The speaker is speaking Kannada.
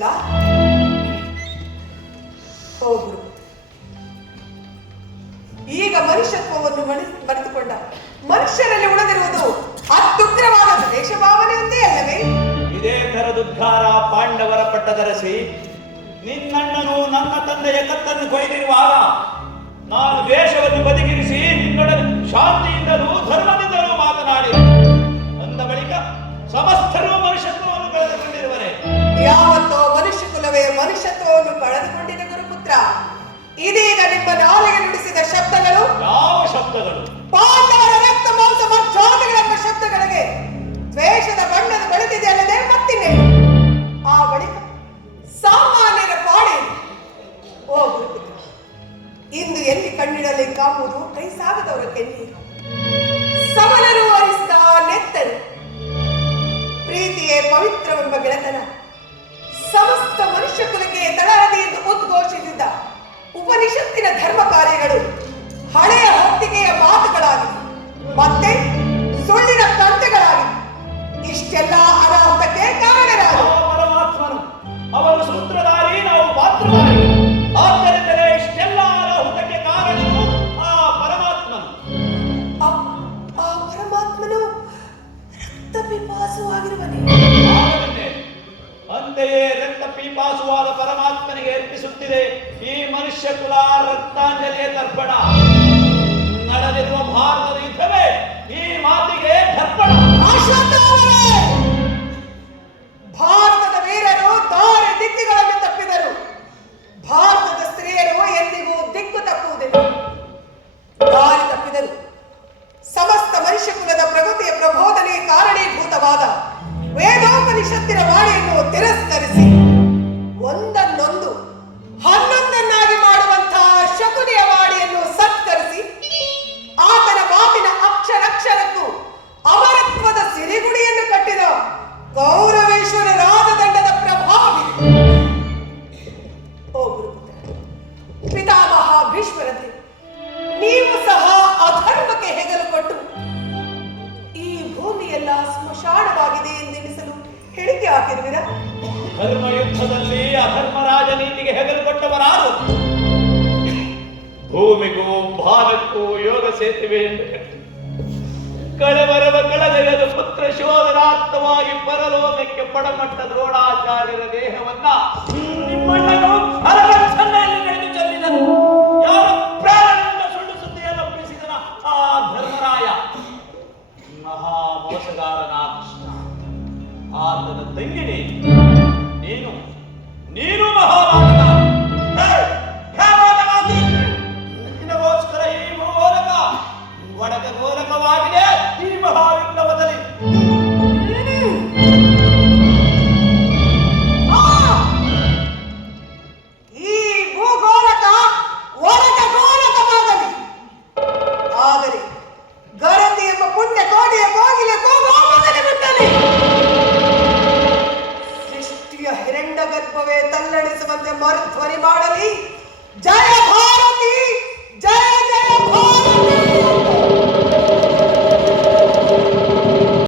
ಬರುವುದಿಲ್ಲ ಹೋಗು ಈಗ ಮನುಷ್ಯತ್ವವನ್ನು ಮರೆತುಕೊಂಡ. ಮನುಷ್ಯರಲ್ಲಿ ಉಳಿದಿರುವುದು ಅತ್ಯುಗ್ರವಾದ ದೇಶ ಒಂದೇ ಅಲ್ಲವೇ? ಇದೇ ತರದುದ್ಧಾರ ಪಾಂಡವರ ಪಟ್ಟದರಸಿ ನಿನ್ನಣ್ಣನು ನನ್ನ ತಂದೆಯ ಕತ್ತನ್ನು ಕೊಯ್ದಿರುವಾಗ, ನಾನು ದೇಶವನ್ನು ಬದಿಗಿರಿಸಿ ನಿನ್ನೊಡನೆ ಶಾಂತಿಯಿಂದಲೂ ನಿಮ್ಮ ನಾಲಿಗೆ ನುಡಿಸಿದ ಶಬ್ದಗಳು? ಯಾವ ಶಬ್ದಗಳು? ಪಾಂಡವರ ರಕ್ತ ಮಾಂಸ ಮರ್ಚಾದಗಳೆಂಬ ಶಬ್ದಗಳಿಗೆ ದ್ವೇಷದ ಬಣ್ಣದ ಬೆಳೆದಿದೆ ಅಲ್ಲದೆ ಮತ್ತಿನ್ನೇನು ಆ ಬಳಿಕ ಸಾಮಾನ್ಯರ ಪಾಡಿ. ಓ ಇಂದು ಎಲ್ಲಿ ಕಣ್ಣಿಡಲಿ ಕಾಂಬುದು ಕೈ ಸಾಗದವರ ಕೆನ್ನೀರು ಸಮನರು ಹರಿಸಿದ ನೆತ್ತರು. ಪ್ರೀತಿಯೇ ಪವಿತ್ರವೆಂಬ ಗೆಳೆತನ. ಪಿಪಾಸುವಾಗಿರುವನೇ. ಅಂತೆಯೇ ರಕ್ತ ಪೀಪಾಸುವಾದ ಪರಮಾತ್ಮನಿಗೆ ಅರ್ಪಿಸುತ್ತಿದೆ ಈ ಮನುಷ್ಯ ಕುಲ ರಕ್ತಾಂಜಲಿಯ ತರ್ಪಣ ನಡೆದಿರುವ ಭಾರತದ ಯುದ್ಧವೇ ಈ ಮಾತಿಗೆ ದರ್ಪಣ ಆಶಾದ್ರವರೇ! ಭಾರತದ ವೀರರು ದಾರಿ ದಿಕ್ಕಿಗಳನ್ನು ವೇದೋಪನಿಷತ್ತಿನ ವಾಣಿಯನ್ನು ತಿರಸ್ಕರಿಸಿ ಒಂದನ್ನೊಂದು, ಹನ್ನೊಂದನ್ನಾಗಿ ಮಾಡುವಂತಹ ಶಕುನಿಯ ವಾಡಿಯನ್ನು ಸತ್ಕರಿಸಿ ಆತನ ಮಾತಿನ ಅಕ್ಷರಕ್ಷರಕ್ಕೂ ಅಮರತ್ವದ ಸಿರಿಗುಡಿಯನ್ನು ಕಟ್ಟಿದ ಗೌರವೇಶ್ವರ ರಾಜದಂಡದ ಗುರುಪುತ್ರ, ಪಿತಾಮಹ ಭೀಷ್ಮರಂತೆ, ನೀವು ಸಹ ಅಧರ್ಮಕ್ಕೆ ಹೆಗಲು ಕೊಟ್ಟು ಈ ಭೂಮಿಯೆಲ್ಲ ಸ್ಮಶಾನವಾಗಿದೆ ಎಂದೆನಿಸಲು ಹೇಳಿಕೆ ಹಾಕಿರುವಿರಾ? ಧರ್ಮ ಯುದ್ಧದಲ್ಲಿ ಅಧರ್ಮ ರಾಜನೀತಿಗೆ ಹೆಗಲು ಕೊಟ್ಟವರಾರು ಭೂಮಿಗೂ ಭಾರಕ್ಕೂ ಯೋಗ ಸೇತುವೆ ಎಂದು ಕಳವರವ ಕಳೆದೆಳೆದು ಪುತ್ರ ಶೋಧನಾರ್ಥವಾಗಿ ಪರಲೋಕಕ್ಕೆ ಪಡಮಟ್ಟ ದ್ರೋಣಾಚಾರ್ಯರ ದೇಹವನ್ನ ಆತನ ತಂಗಿನಿ.